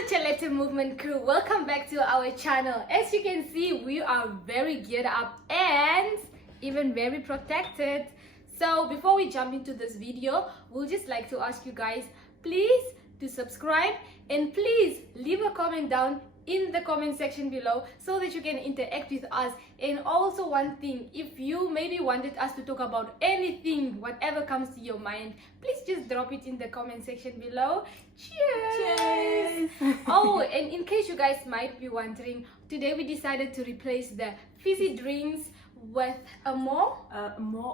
Municipality Movement crew, welcome back to our channel. As you can see, we are very geared up and even very protected. So before we jump into this video, we'll just like to ask you guys please to subscribe and please leave a comment down in the comment section below so that you can interact with us. And also one thing, if you maybe wanted us to talk about anything, whatever comes to your mind, please just drop it in the comment section below. Cheers! Oh, and in case you guys might be wondering, today we decided to replace the fizzy drinks with a more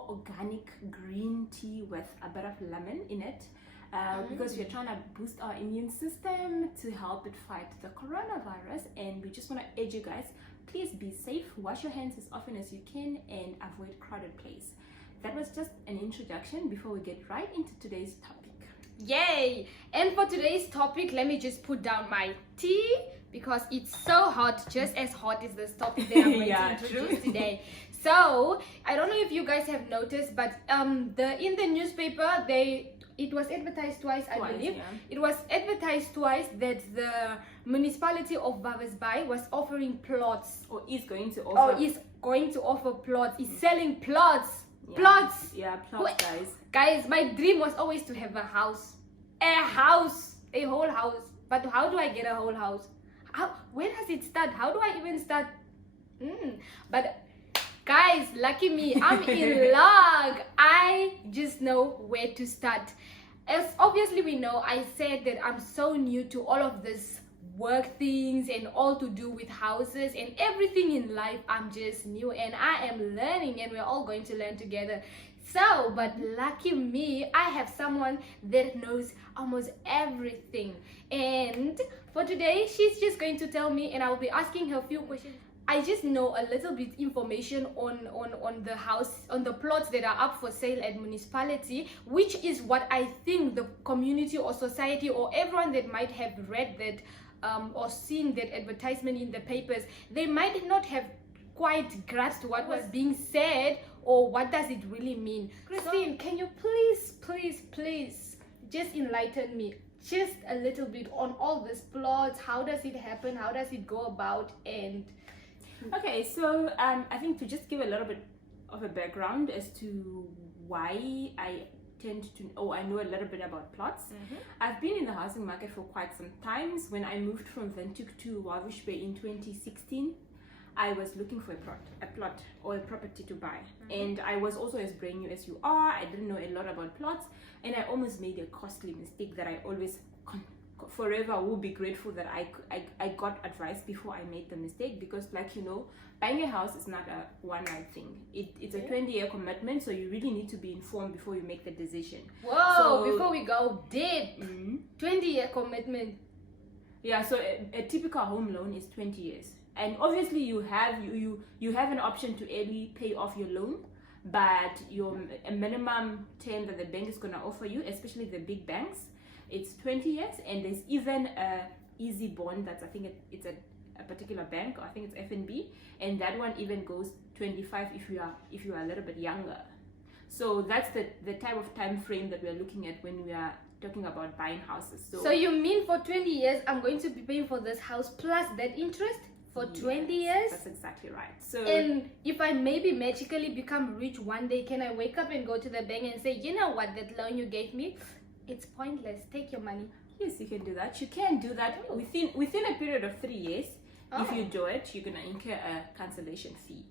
organic green tea with a bit of lemon in it. Because we're trying to boost our immune system to help it fight the coronavirus, and we just want to urge you guys, please be safe, wash your hands as often as you can, and avoid crowded place. That was just an introduction before we get right into today's topic. Yay! And for today's topic, let me just put down my tea because it's so hot, just as hot as this topic that I'm going to introduce today. So I don't know if you guys have noticed, but in the newspaper it was advertised twice, I believe. Yeah. It was advertised twice that the Municipality of Walvis Bay was offering plots. Or is going to offer. Is going to offer plots. Is selling plots. Yeah. Plots. Yeah, plots, guys. Guys, my dream was always to have a house. A whole house. But how do I get a whole house? Where does it start? How do I even start? But guys, lucky me, I'm in luck. I just know where to start. As obviously we know, I said that I'm so new to all of this work things and all to do with houses and everything in life. I'm just new and I am learning, and we're all going to learn together. So, but lucky me, I have someone that knows almost everything. And for today, she's just going to tell me, and I will be asking her a few questions. I just know a little bit information on the house, on the plots that are up for sale at municipality, which is what I think the community or society or everyone that might have read that or seen that advertisement in the papers, they might not have quite grasped what was being said or what does it really mean. Kristine, can you please just enlighten me just a little bit on all these plots? How does it happen? How does it go about? And okay, so I think to just give a little bit of a background as to why I know a little bit about plots. I've been in the housing market for quite some time. When I moved from Windhoek to Walvis Bay in 2016, I was looking for a plot or a property to buy. And I was also as brand new as you are. I didn't know a lot about plots, and I almost made a costly mistake that I always forever will be grateful that I got advice before I made the mistake, because like you know, buying a house is not a one-night thing. It's a 20-year commitment, so you really need to be informed before you make the decision. Whoa, so, before we go deep, 20-year commitment. Yeah, so a typical home loan is 20 years. And obviously you have an option to early pay off your loan, but a minimum term that the bank is going to offer you, especially the big banks, it's 20 years. And there's even a easy bond that's, I think it's a particular bank, or I think it's FNB, and that one even goes 25 if you are a little bit younger. So that's the type of time frame that we're looking at when we are talking about buying houses. So you mean for 20 years I'm going to be paying for this house plus that interest for 20 years? That's exactly right. So, and if I maybe magically become rich one day, can I wake up and go to the bank and say, you know what, that loan you gave me, it's pointless, take your money? Yes, you can do that. You can do that within a period of 3 years. If you do it, you're gonna incur a cancellation fee.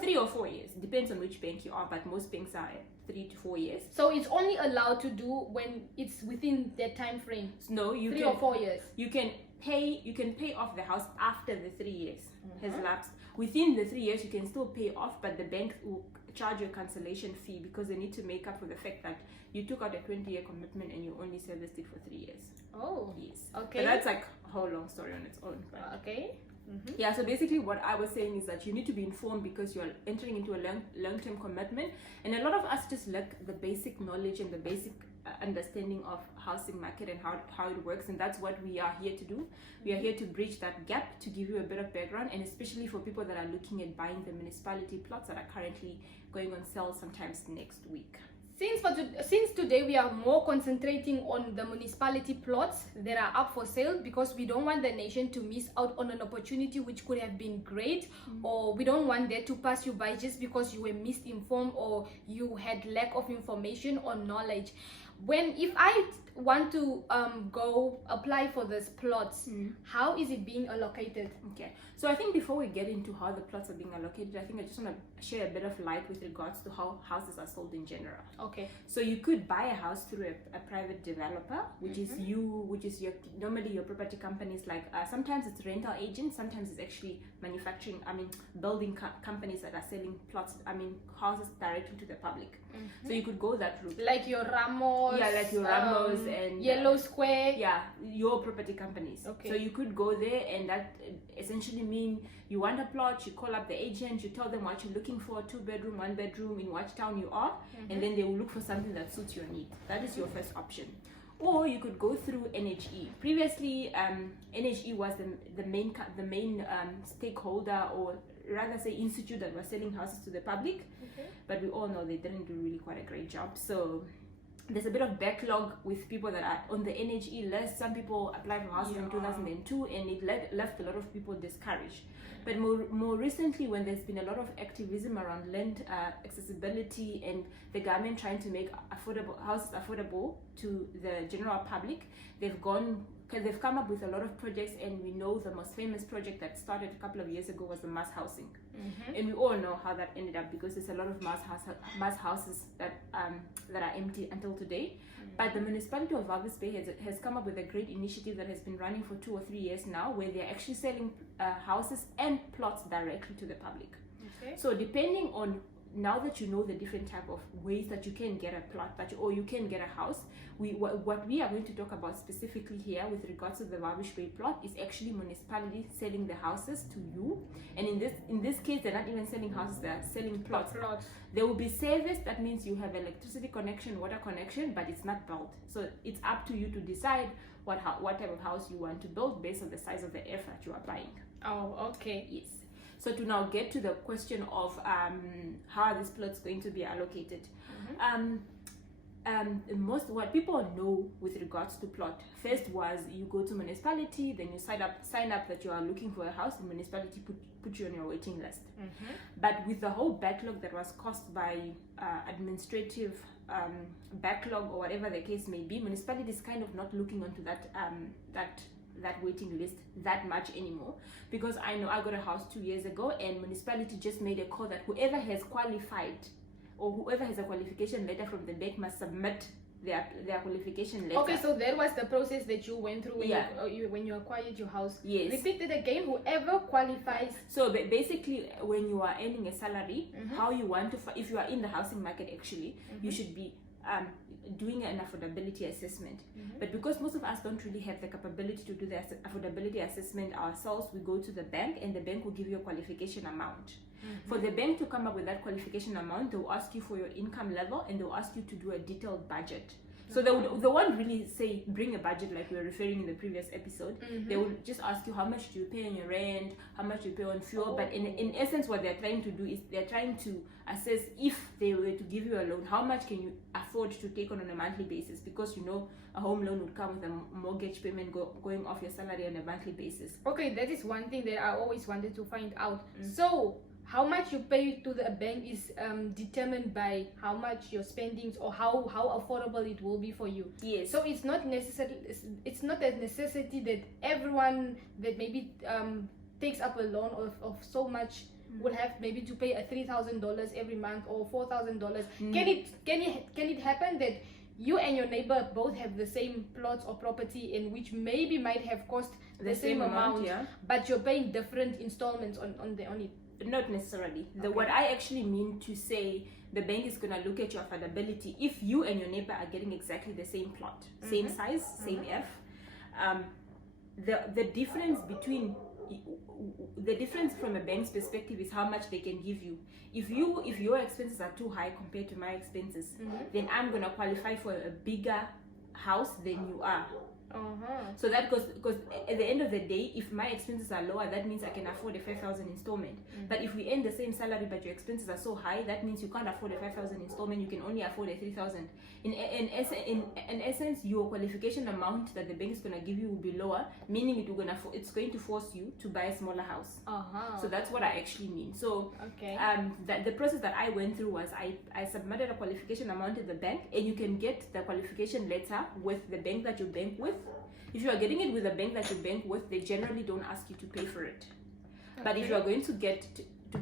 3 or 4 years, depends on which bank you are, but most banks are 3 to 4 years. So it's only allowed to do when it's within that time frame? No, you 3 or 4 years. You can pay off the house after the 3 years has lapsed. Within the 3 years you can still pay off, but the bank will charge you a cancellation fee because they need to make up for the fact that you took out a 20-year commitment and you only serviced it for 3 years. Oh, yes. Okay. But that's like a whole long story on its own. Okay. Yeah, so basically what I was saying is that you need to be informed because you're entering into a long-term commitment, and a lot of us just lack the basic knowledge and the basic understanding of housing market and how it works, and that's what we are here to do. We are here to bridge that gap, to give you a bit of background, and especially for people that are looking at buying the municipality plots that are currently going on sale sometimes next week. Since today we are more concentrating on the municipality plots that are up for sale, because we don't want the nation to miss out on an opportunity which could have been great, or we don't want that to pass you by just because you were misinformed or you had lack of information or knowledge. If I want to go apply for this plots, how is it being allocated? Okay, so I think before we get into how the plots are being allocated, I think I just want to share a bit of light with regards to how houses are sold in general. Okay. So you could buy a house through a private developer, which is normally your property companies, like sometimes it's rental agents, sometimes it's actually building companies that are selling houses directly to the public. So you could go that route. Like your Ramos. Yeah, like your Ramos and Yellow Square. Yeah, your property companies. Okay. So you could go there, and that essentially mean you want a plot, you call up the agent, you tell them what you're looking for, 2-bedroom, 1-bedroom, in what town you are, and then they will look for something that suits your need. That is your first option. Or you could go through NHE. Previously, NHE was the main stakeholder, or rather say institute, that was selling houses to the public. Okay. But we all know they didn't do really quite a great job. So there's a bit of backlog with people that are on the NHE list. Some people applied for houses in 2002, and it left a lot of people discouraged. But more recently, when there's been a lot of activism around land accessibility and the government trying to make houses affordable to the general public, they've come up with a lot of projects, and we know the most famous project that started a couple of years ago was the mass housing. And we all know how that ended up, because there's a lot of mass houses that are empty until today. But the Municipality of Walvis Bay has come up with a great initiative that has been running for 2 or 3 years now, where they're actually selling houses and plots directly to the public. Okay. So depending on, now that you know the different type of ways that you can get a plot, or you can get a house, what we are going to talk about specifically here with regards to the Walvis Bay plot is actually municipalities selling the houses to you. And in this case, they're not even selling houses, they're selling plots. There will be service, that means you have electricity connection, water connection, but it's not built. So it's up to you to decide what type of house you want to build based on the size of the effort you are buying. Oh, okay. Yes. So to now get to the question of how are these plots going to be allocated, what people know with regards to plot, first was you go to municipality, then you sign up that you are looking for a house, the municipality put you on your waiting list. But with the whole backlog that was caused by administrative backlog, or whatever the case may be, municipalities kind of not looking onto that waiting list that much anymore. Because I know I got a house 2 years ago, and municipality just made a call that whoever has qualified, or whoever has a qualification letter from the bank, must submit their qualification letter. Okay, so that was the process that you went through when you acquired your house. Yes. Repeat it again. Whoever qualifies. So basically, when you are earning a salary, how you want to, if you are in the housing market, actually, you should be doing an affordability assessment. But because most of us don't really have the capability to do the affordability assessment ourselves, we go to the bank, and the bank will give you a qualification amount. For the bank to come up with that qualification amount, they'll ask you for your income level, and they'll ask you to do a detailed budget. So they won't really say bring a budget like we were referring in the previous episode. They will just ask you how much do you pay on your rent, how much do you pay on fuel. But in essence, what they're trying to do is they're trying to assess, if they were to give you a loan, how much can you afford to take on a monthly basis, because you know a home loan would come with a mortgage payment going off your salary on a monthly basis. Okay, that is one thing that I always wanted to find out. So how much you pay to the bank is determined by how much your spendings, or how affordable it will be for you. Yes. So it's not necessary. It's not a necessity that everyone that maybe takes up a loan of so much will have maybe to pay a $3,000 every month, or $4,000. Can it happen that you and your neighbor both have the same plots or property, in which maybe might have cost the same amount, but you're paying different installments on it? Not necessarily. What I actually mean to say, the bank is going to look at your affordability. If you and your neighbor are getting exactly the same plot, same size, same F, the difference from a bank's perspective is how much they can give you. If your expenses are too high compared to my expenses, then I'm going to qualify for a bigger house than you are. So that because at the the end of the day, if my expenses are lower, that means I can afford a 5,000 installment. But if we earn the same salary but your expenses are so high, that means you can't afford a 5,000 installment. You can only afford a 3,000. In essence, your qualification amount that the bank is gonna give you will be lower, meaning it's going to force you to buy a smaller house. So that's what I actually mean. So the process that I went through was I submitted a qualification amount to the bank, and you can get the qualification letter with the bank that you bank with. If you are getting it with the bank that you bank with, they generally don't ask you to pay for it. But if you are going to get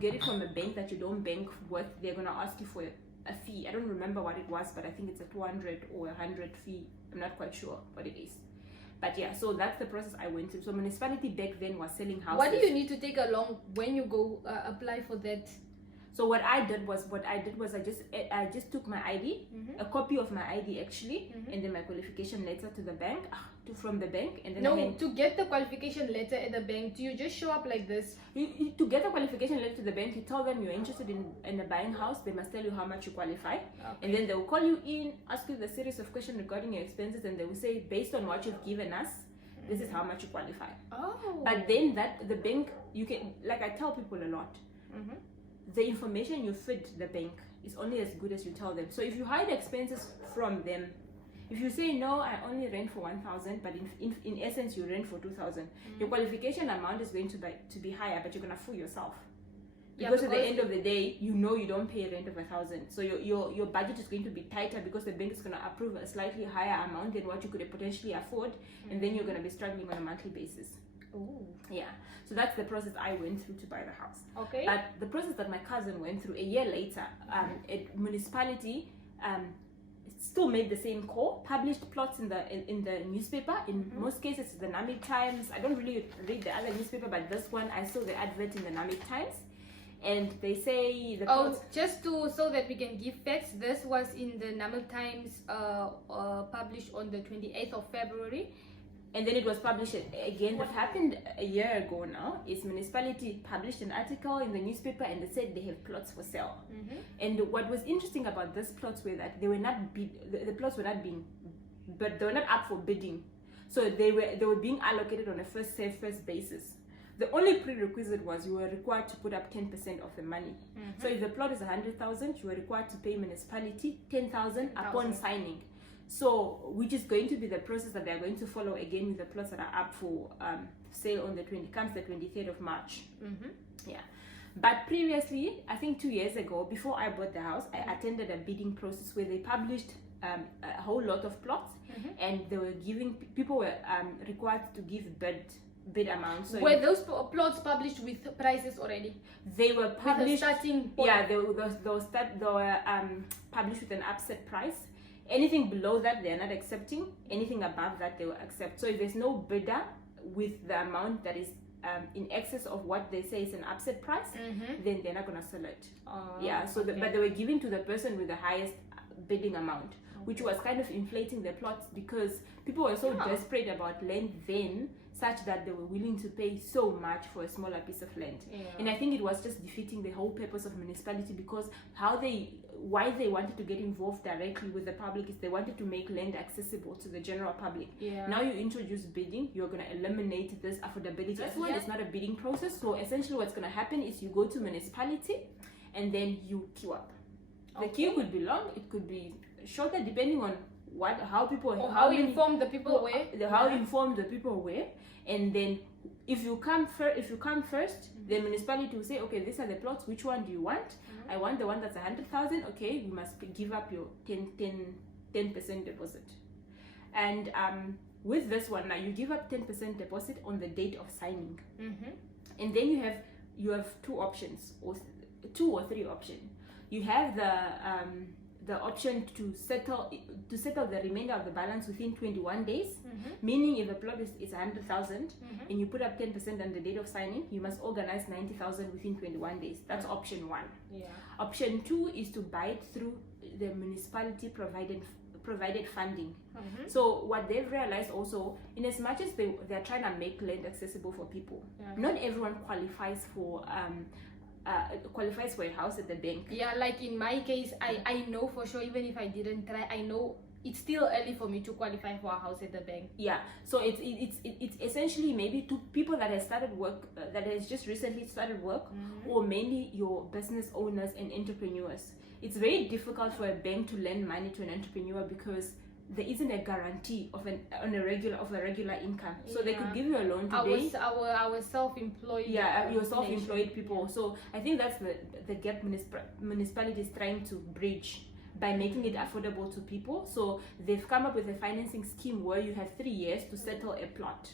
it from a bank that you don't bank with, they're going to ask you for a fee. I don't remember what it was, but I think it's a 200 or 100 fee. I'm not quite sure what it is. But yeah, so that's the process I went through. So municipality back then was selling houses. What do you need to take along when you go apply for that? So what I did was I just took my ID, a copy of my ID actually, and then my qualification letter to the bank, from the bank, and then to get the qualification letter at the bank, do you just show up like this? To get the qualification letter to the bank, you tell them you're interested in a buying house. They must tell you how much you qualify, and then they will call you in, ask you the series of questions regarding your expenses, and they will say, based on what you've given us, this is how much you qualify. But then the bank, you can, like I tell people a lot, the information you feed the bank is only as good as you tell them. So if you hide expenses from them, if you say no, I only rent for 1,000, but in essence you rent for 2,000, your qualification amount is going to be higher, but you're gonna fool yourself. Because at the end of the day, you know you don't pay a rent of 1,000, so your budget is going to be tighter because the bank is going to approve a slightly higher amount than what you could potentially afford, and then you're going to be struggling on a monthly basis. Yeah, so that's the process I went through to buy the house. But the process that my cousin went through a year later, at municipality, still made the same call, published plots in the newspaper. In most cases, the Namib Times. I don't really read the other newspaper, but this one I saw the advert in the Namib Times, and they say the plots. Just so that we can give facts, this was in the Namib Times, published on the 28th of February. And then it was published again. What happened a year ago now is municipality published an article in the newspaper, and they said they have plots for sale. And what was interesting about these plots were that they were not the plots were not being, but they were not up for bidding. So they were being allocated on a first serve first basis. The only prerequisite was you were required to put up 10% of the money. So if the plot is 100,000, you were required to pay municipality 10,000 upon signing. So, which is going to be the process that they are going to follow again with the plots that are up for sale on the 23rd of March. Yeah. But previously, I think 2 years ago, before I bought the house, I attended a bidding process where they published a whole lot of plots, and they were people were required to give bid amounts. So were those plots published with prices already? They were published. Starting point. Yeah, they were published with an upset price. Anything below that, they are not accepting. Anything above that, they will accept. So if there's no bidder with the amount that is in excess of what they say is an upset price, then they're not going to sell it. Yeah. So, but they were giving to the person with the highest bidding amount, which was kind of inflating the plots because people were so desperate about land then, such that they were willing to pay so much for a smaller piece of land. And I think it was just defeating the whole purpose of municipality, because why they wanted to get involved directly with the public is they wanted to make land accessible to the general public. Now you introduce bidding, you're going to eliminate this affordability as well. It's not a bidding process. So essentially what's going to happen is you go to municipality and then you queue up. The queue could be long, it could be shorter, depending on how informed the people were. And then if you come first, the municipality will say, okay, these are the plots, which one do you want? I want the one that's 100,000. Okay, you must give up your 10% deposit. And with this one now, you give up 10% deposit on the date of signing. And then you have two options, or 2 or 3 options. You have the option to settle the remainder of the balance within 21 days, meaning if the plot is 100,000 and you put up 10% on the date of signing, you must organize 90,000 within 21 days. That's option 1. Option 2 is to buy it through the municipality provided funding. So what they've realized also, in as much as they're trying to make land accessible for people, not everyone qualifies for a house at the bank. Like in my case, I know for sure, even if I didn't try, I know it's still early for me to qualify for a house at the bank. Yeah, so it's essentially maybe to people that has started work, that has just recently started work, or mainly your business owners and entrepreneurs. It's very difficult for a bank to lend money to an entrepreneur because there isn't a guarantee of a regular income. So they could give you a loan today. Our self-employed. Yeah, your self-employed people. So I think that's the gap municipality is trying to bridge by making it affordable to people. So they've come up with a financing scheme where you have 3 years to settle a plot.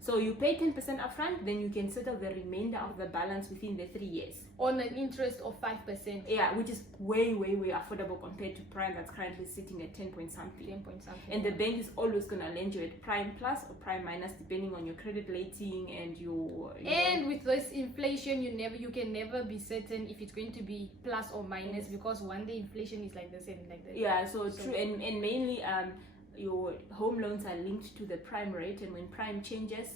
So you pay 10% upfront, then you can settle the remainder of the balance within the 3 years. On an interest of 5%. Yeah, which is way affordable compared to prime that's currently sitting at 10 point something. 10 point something. And the bank is always gonna lend you at prime plus or prime minus depending on your credit rating and your and with this inflation, you can never be certain if it's going to be plus or minus, because one day inflation is like this and like that. Yeah, so true. And mainly your home loans are linked to the prime rate, and when prime changes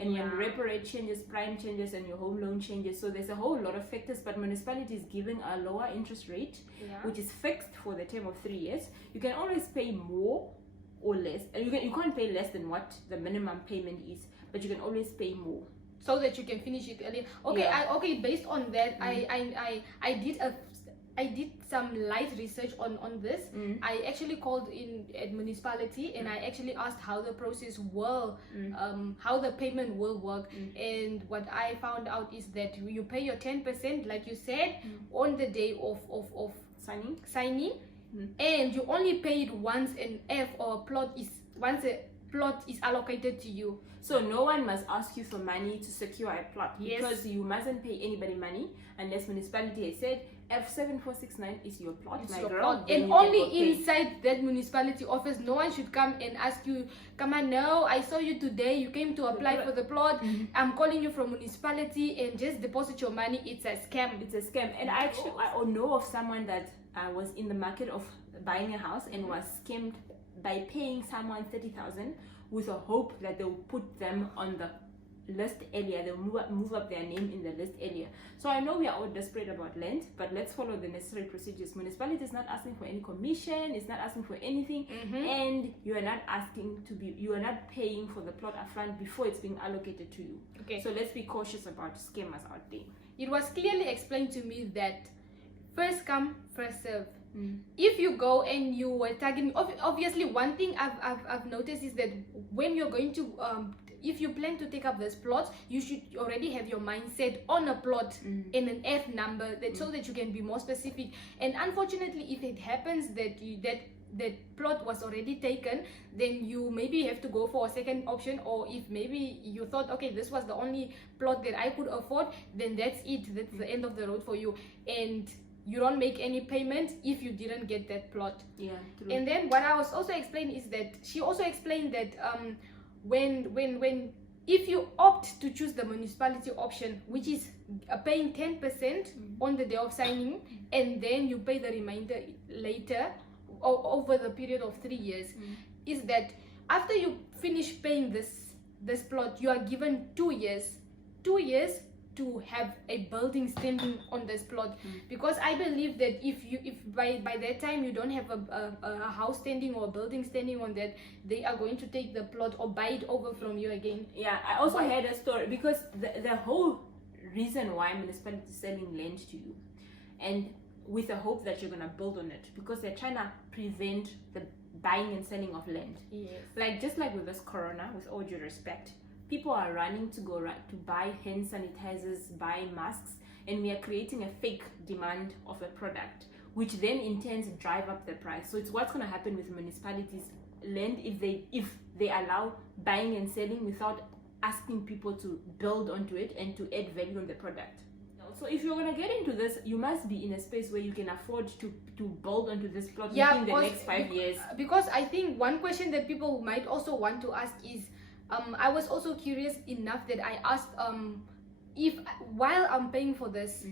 and when repo rate changes, prime changes, and your home loan changes. So there's a whole lot of factors, but municipality is giving a lower interest rate, which is fixed for the term of 3 years. You can always pay more or less, and you can't pay less than what the minimum payment is, but you can always pay more, so that you can finish it early. Okay, based on that, I did some light research on this. I actually called in at municipality and I actually asked how the process will, how the payment will work. And what I found out is that you pay your 10%, like you said, on the day of signing, and you only pay it once an F or a plot is allocated to you. So no one must ask you for money to secure a plot, because you mustn't pay anybody money unless municipality has said F7469 is your plot, it's my your girl. plot. And only inside that municipality office. No one should come and ask you, come on, no, I saw you today, you came to apply for the plot, I'm calling you from municipality and just deposit your money. It's a scam. It's a scam. And I know of someone that was in the market of buying a house and was scammed by paying someone 30,000 with a hope that they'll put them on the list earlier, they'll move up their name in the list earlier. So I know we are all desperate about land, but let's follow the necessary procedures. Municipality is not asking for any commission, it's not asking for anything, and you are not paying for the plot upfront before it's being allocated to you. Okay. So let's be cautious about scammers out there. It was clearly explained to me that first come, first serve. If you go and you were targeting, obviously one thing I've noticed is that when you're going to if you plan to take up this plot, you should already have your mindset on a plot and an F number, so that you can be more specific. And unfortunately, if it happens that that plot was already taken, then you maybe have to go for a second option. Or if maybe you thought, okay, this was the only plot that I could afford, then that's it, that's the end of the road for you, and you don't make any payment if you didn't get that plot. Yeah, true. And then what I was also explaining is that she also explained that when if you opt to choose the municipality option, which is paying 10% on the day of signing, and then you pay the remainder later over the period of 3 years, is that after you finish paying this plot, you are given 2 years to have a building standing on this plot. Because I believe that if by that time you don't have a house standing or a building standing on that, they are going to take the plot or buy it over from you again. Yeah, I also heard a story, because the whole reason why municipality is selling land to you, and with the hope that you're gonna build on it, because they're trying to prevent the buying and selling of land. Like just like with this corona, with all due respect, people are running to buy hand sanitizers, buy masks, and we are creating a fake demand of a product, which then in turn drive up the price. So it's what's going to happen with municipalities' land if they allow buying and selling without asking people to build onto it and to add value on the product. So if you're going to get into this, you must be in a space where you can afford to build onto this plot within the next 5 years. Because I think one question that people might also want to ask is, I was also curious enough that I asked if while I'm paying for this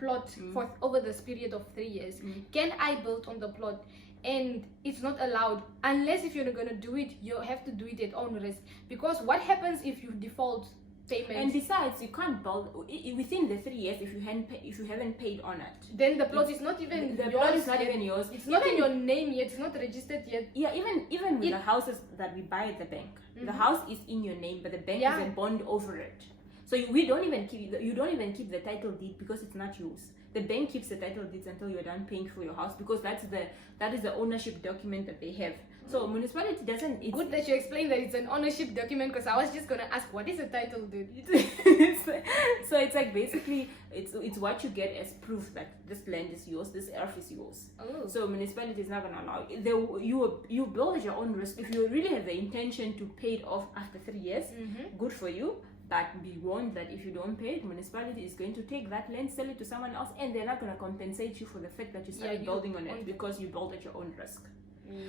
plot for over this period of 3 years, can I build on the plot? And it's not allowed unless if you're not going to do it, you have to do it at own risk. Because what happens if you default payment. And besides, you can't build within the 3 years if you haven't paid on it. Then the plot is not even The yours. plot is not yet. even yours. It's not in your name yet. It's not registered yet. Yeah, even with the houses that we buy at the bank, the house is in your name, but the bank is a bond over it. So you don't even keep the title deed because it's not yours. The bank keeps the title deeds until you're done paying for your house because that is the ownership document that they have. So municipality doesn't. It's good that you explained that it's an ownership document because I was just gonna ask what is a title deed. So it's like basically it's what you get as proof that this land is yours, this earth is yours. Oh. So municipality is not gonna allow it. You build at your own risk. If you really have the intention to pay it off after 3 years, good for you. But be warned that if you don't pay it, municipality is going to take that land, sell it to someone else, and they're not going to compensate you for the fact that you started building on it because you built at your own risk.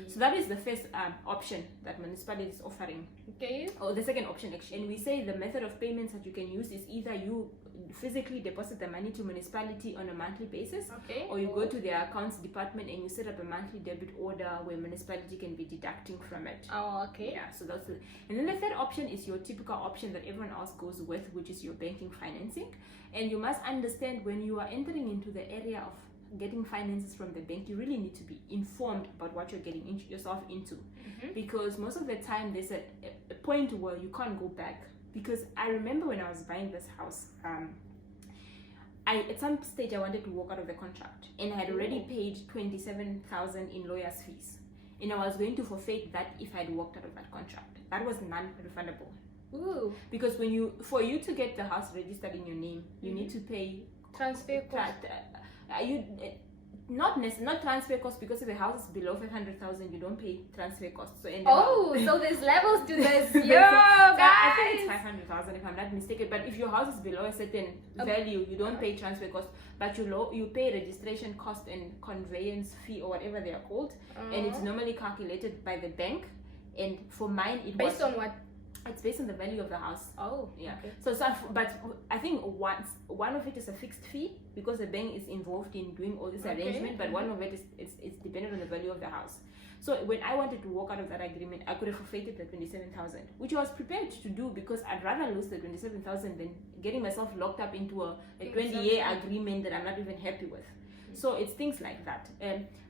So that is the first option that municipality is offering. Okay. Or the second option actually. And we say the method of payments that you can use is either you physically deposit the money to municipality on a monthly basis, or you go to their accounts department and you set up a monthly debit order where municipality can be deducting from it. Oh, okay. Yeah, so that's it. And then the third option is your typical option that everyone else goes with, which is your banking financing. And you must understand when you are entering into the area of getting finances from the bank, you really need to be informed about what you're getting yourself into, because most of the time there's a point where you can't go back. Because I remember when I was buying this house, at some stage I wanted to walk out of the contract, and I had already paid 27,000 in lawyers' fees, and I was going to forfeit that if I had walked out of that contract. That was non-refundable. Ooh. Because for you to get the house registered in your name, you need to pay transfer cost. Not transfer costs, because if the house is below 500,000, you don't pay transfer costs. So so there's levels to this. So guys. I think it's 500,000 if I'm not mistaken. But if your house is below a certain value, you don't pay transfer costs, but you pay registration cost and conveyance fee or whatever they are called, and it's normally calculated by the bank. And for mine, based on what? It's based on the value of the house. Oh, yeah. Okay. But I think one of it is a fixed fee because the bank is involved in doing all this arrangement. But one of it is it's dependent on the value of the house. So when I wanted to walk out of that agreement, I could have forfeited the 27,000, which I was prepared to do because I'd rather lose the 27,000 than getting myself locked up into a 20-year agreement that I'm not even happy with. So it's things like that.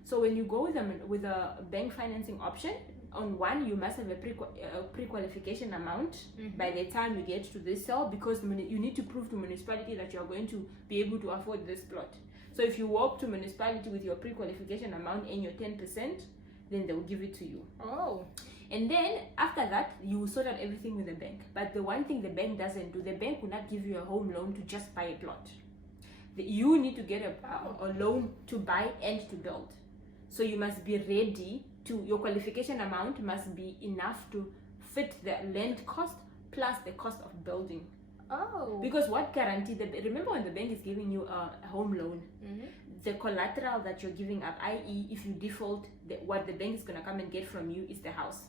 So when you go with a bank financing option, on one, you must have a pre-qualification amount by the time you get to this sale, because you need to prove to municipality that you are going to be able to afford this plot. So if you walk to municipality with your pre-qualification amount and your 10%, then they will give it to you. Oh. And then after that, you sort out everything with the bank. But the one thing the bank doesn't do, the bank will not give you a home loan to just buy a plot. You need to get a loan to buy and to build. So you must be ready to, your qualification amount must be enough to fit the land cost plus the cost of building. Oh. Because what guarantee, remember when the bank is giving you a home loan, the collateral that you're giving up, i.e. if you default, what the bank is going to come and get from you is the house,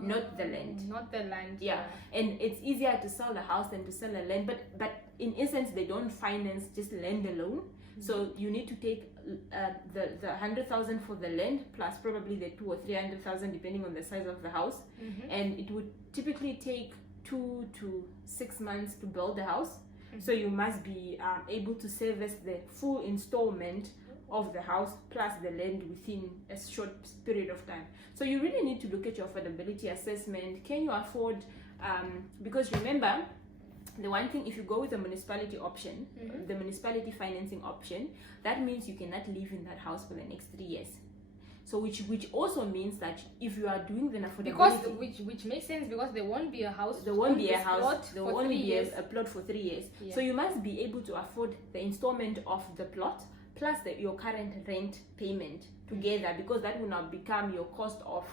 not the land. Not the land. Yeah. And it's easier to sell the house than to sell a land, but in essence they don't finance just land alone. So you need to take the 100,000 for the land plus probably the 200,000 or 300,000 depending on the size of the house, and it would typically take 2 to 6 months to build the house. So you must be able to service the full installment of the house plus the land within a short period of time. So you really need to look at your affordability assessment. Can you afford, because remember, the one thing, if you go with the municipality option, the municipality financing option, that means you cannot live in that house for the next 3 years. So which also means that if you are doing the affordability, which makes sense, because there won't be a house. There won't be a house. There will only be a plot for 3 years. Yeah. So you must be able to afford the installment of the plot plus your current rent payment together, because that will now become your cost of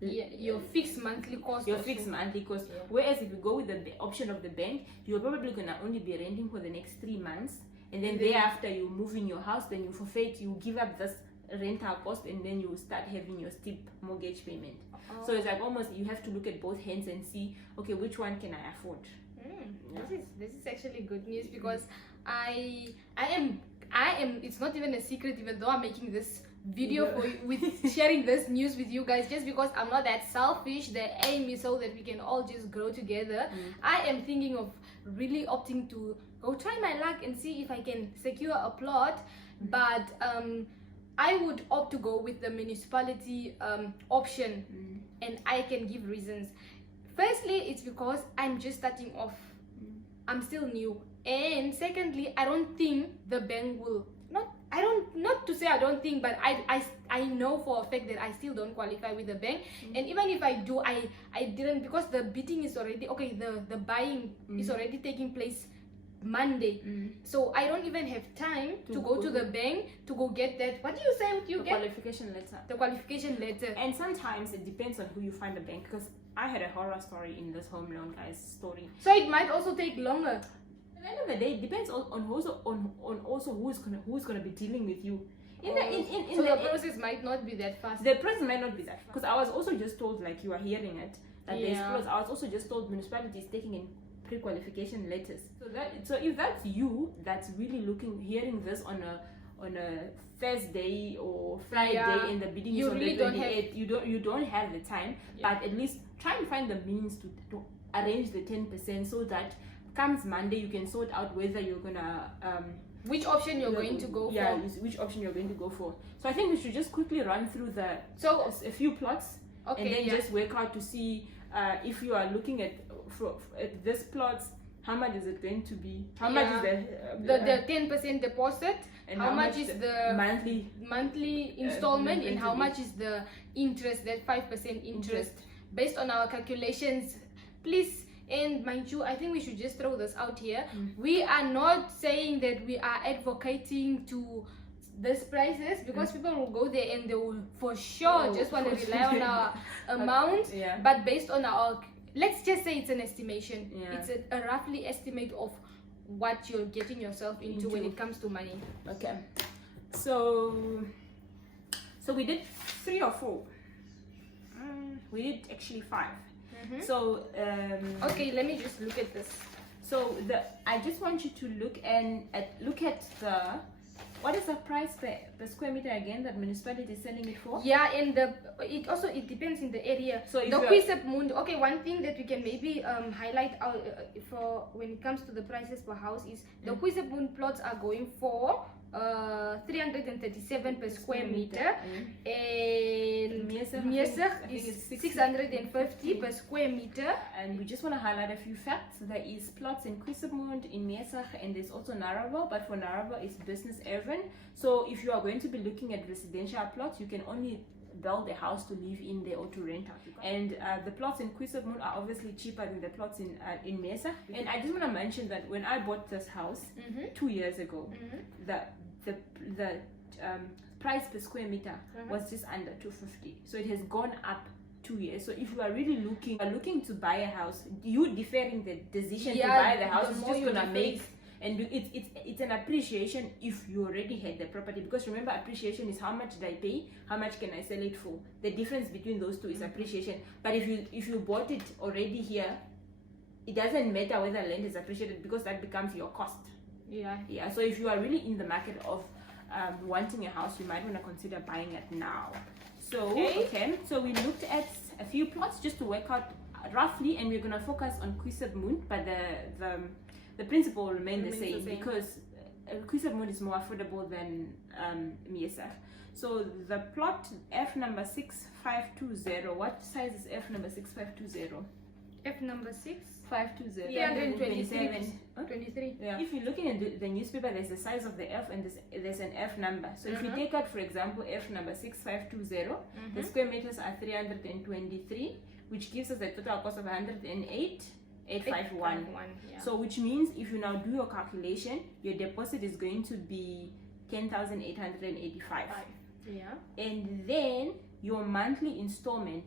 your fixed monthly cost. Your fixed monthly cost. Yeah. Whereas if you go with the option of the bank, you're probably gonna only be renting for the next 3 months, and then thereafter you move in your house, then you forfeit, you give up this rental cost, and then you start having your steep mortgage payment. So it's like almost you have to look at both hands and see, okay, which one can I afford? This is actually good news, because I am it's not even a secret, even though I'm making this video with sharing this news with you guys, just because I'm not that selfish. The aim is so that we can all just grow together. I am thinking of really opting to go try my luck and see if I can secure a plot, but I would opt to go with the municipality option, and I can give reasons. Firstly, it's because I'm just starting off. I'm still new, and secondly, I don't think the bank will not to say I don't think, but I know for a fact that I still don't qualify with the bank. And even if I do, I didn't, because the bidding is already okay, the buying is already taking place Monday, so I don't even have time to go to the bank to go get that, what do you say you get? Qualification letter. The qualification letter. And sometimes it depends on who you find the bank, because I had a horror story in this home loan guy's story. So it might also take longer. At the end of the day, it depends on also who's gonna be dealing with you. So the process might not be that fast. The process might not be that fast, because I was also just told, like you are hearing it, that there's process. I was also just told municipality is taking in pre-qualification letters. So if that's you, that's really hearing this on a Thursday or Friday, and the bidding is on the 28th, you don't have the time, but at least try and find the means to arrange the 10%, so that comes Monday you can sort out whether you're gonna which option you're going to go for. Which option you're going to go for. So I think we should just quickly run through a few plots, and then just work out to see if you are looking at this plots, how much is it going to be? How much is the 10% deposit? And how much is the monthly installment, and how much is the interest, that 5% interest, based on our calculations, please. And mind you, I think we should just throw this out here. We are not saying that we are advocating to these prices, because people will go there and they will for sure just want to rely on our amount, but based on our, let's just say it's an estimation. It's a roughly estimate of what you're getting yourself into when it comes to money. Okay, so we did 3 or 4. We did actually 5. So okay, let me just look at this. So I just want you to look at the, what is the price per square meter again that municipality is selling it for? Yeah, and it depends in the area. So the Kuisebmund, okay, one thing that we can maybe highlight out for when it comes to the prices per house is the Kuisebmund plots are going for 337 per square meter, and Meersig is 650 per square meter. And we just want to highlight a few facts. There is plots in Kuisebmund, in Meersig, and there's also Narava, but for Narava it's business urban. So if you are going to be looking at residential plots, you can only build a house to live in there or to rent out. And the plots in Kuisebmund are obviously cheaper than the plots in Meersig. And I just want to mention that when I bought this house 2 years ago, the price per square meter was just under 250. So it has gone up 2 years. So if you are really looking to buy a house, you deferring the decision to buy the house is just gonna make, and it's an appreciation if you already had the property, because remember, appreciation is how much did I pay, how much can I sell it for. The difference between those two is appreciation. But if you bought it already here, it doesn't matter whether land is appreciated, because that becomes your cost. So if you are really in the market of wanting a house, you might want to consider buying it now. So so we looked at a few plots just to work out roughly, and we're going to focus on Kuisebmund, but the principle will remain the same, because Kuisebmund is more affordable than Meersig. So the plot F number 6520, what size is F number 6520? F number 6520. 327. 23. If you're looking at the newspaper, there's the size of the F and there's an F number. So if you take out, for example, F number 6520, the square meters are 323, which gives us a total cost of 108,851. So which means if you now do your calculation, your deposit is going to be 10,885. And then your monthly installment,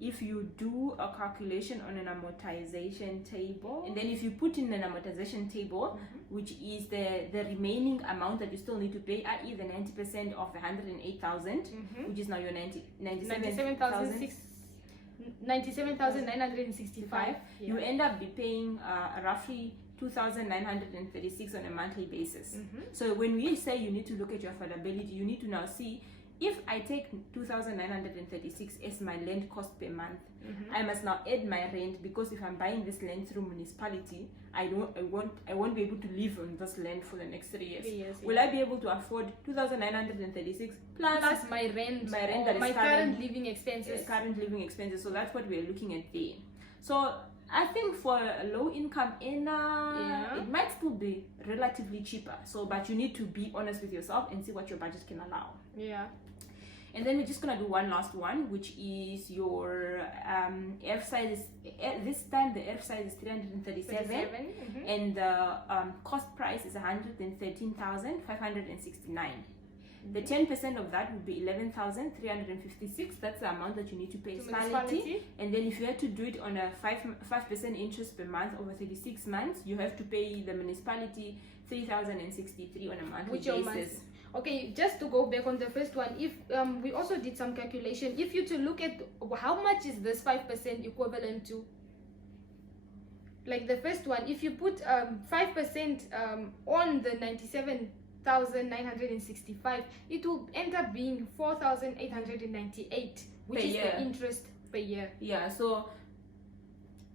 if you do a calculation on an amortization table, and then if you put in an amortization table, which is the remaining amount that you still need to pay, i.e. the 90% of the 108,000, which is now your 97,965, you end up be paying roughly 2,936 on a monthly basis. So when we say you need to look at your affordability, you need to now see, if I take 2,936 as my land cost per month, I must now add my rent, because if I'm buying this land through municipality, I won't be able to live on this land for the next 3 years. Will I be able to afford 2,936 plus my rent that is my current living expenses? Current living expenses. So that's what we're looking at there. So I think for a low income earner, it might still be relatively cheaper. So, but you need to be honest with yourself and see what your budget can allow. Yeah. And then we're just gonna do one last one, which is your F size. This time the F size is 337, and the cost price is 113,569. The 10% of that would be 11,356. That's the amount that you need to pay municipality. And then if you had to do it on a 5% interest per month over 36 months, you have to pay the municipality 3,063 on a monthly basis. Okay, just to go back on the first one, if we also did some calculation, if you to look at how much is this 5% equivalent to, like the first one, if you put 5% on the 97,965, it will end up being 4,898, which is the interest per year. Yeah, so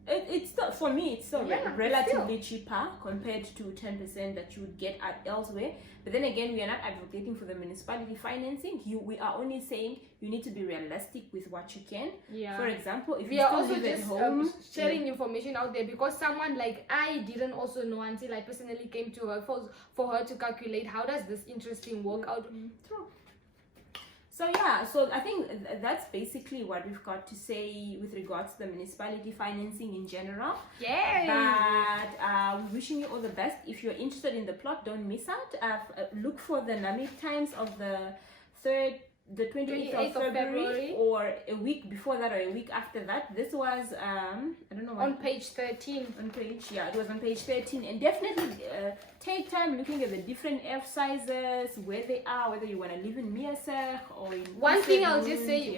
it's still, for me, it's still relatively cheaper compared to 10% that you would get elsewhere. But then again, we are not advocating for the municipality financing. We are only saying you need to be realistic with what you can. Yeah. For example, if we are also just sharing information out there, because someone like I didn't also know until I personally came to her for her to calculate how does this interesting work out. True. So yeah, so I think that's basically what we've got to say with regards to the municipality financing in general. Yay! But we're wishing you all the best. If you're interested in the plot, don't miss out. Look for the NAMI times of the 28th of February, or a week before that or a week after that. This was I don't know, on page 13. It was on page 13. And definitely take time looking at the different F sizes, where they are, whether you want to live in Miasech or in one thing I'll just say,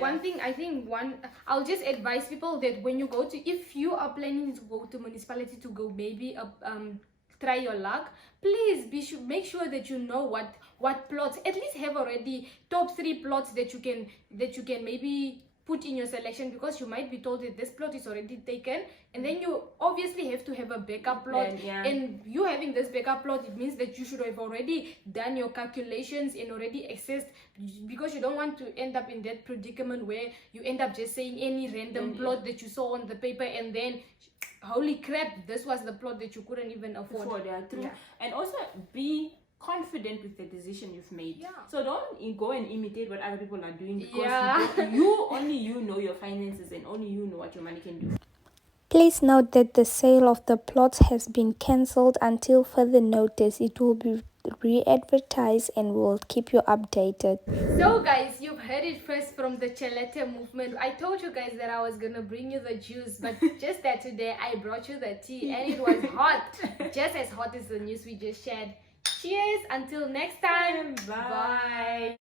I'll just advise people that when you go to, if you are planning to go to municipality to go maybe try your luck, please make sure that you know what plots, at least have already top 3 plots that you can maybe put in your selection, because you might be told that this plot is already taken, and then you obviously have to have a backup plot. And you having this backup plot, it means that you should have already done your calculations and already accessed, because you don't want to end up in that predicament where you end up just saying any random plot that you saw on the paper, and then holy crap, this was the plot that you couldn't even afford. And also be confident with the decision you've made. So don't go and imitate what other people are doing, because you know your finances, and only you know what your money can do. Please note that the sale of the plots has been cancelled until further notice. It will be re-advertised and we'll keep you updated. So guys, you've heard it first from the Chalete movement. I told you guys that I was gonna bring you the juice, but just that today I brought you the tea, and it was hot, just as hot as the news we just shared. Cheers, until next time. Bye.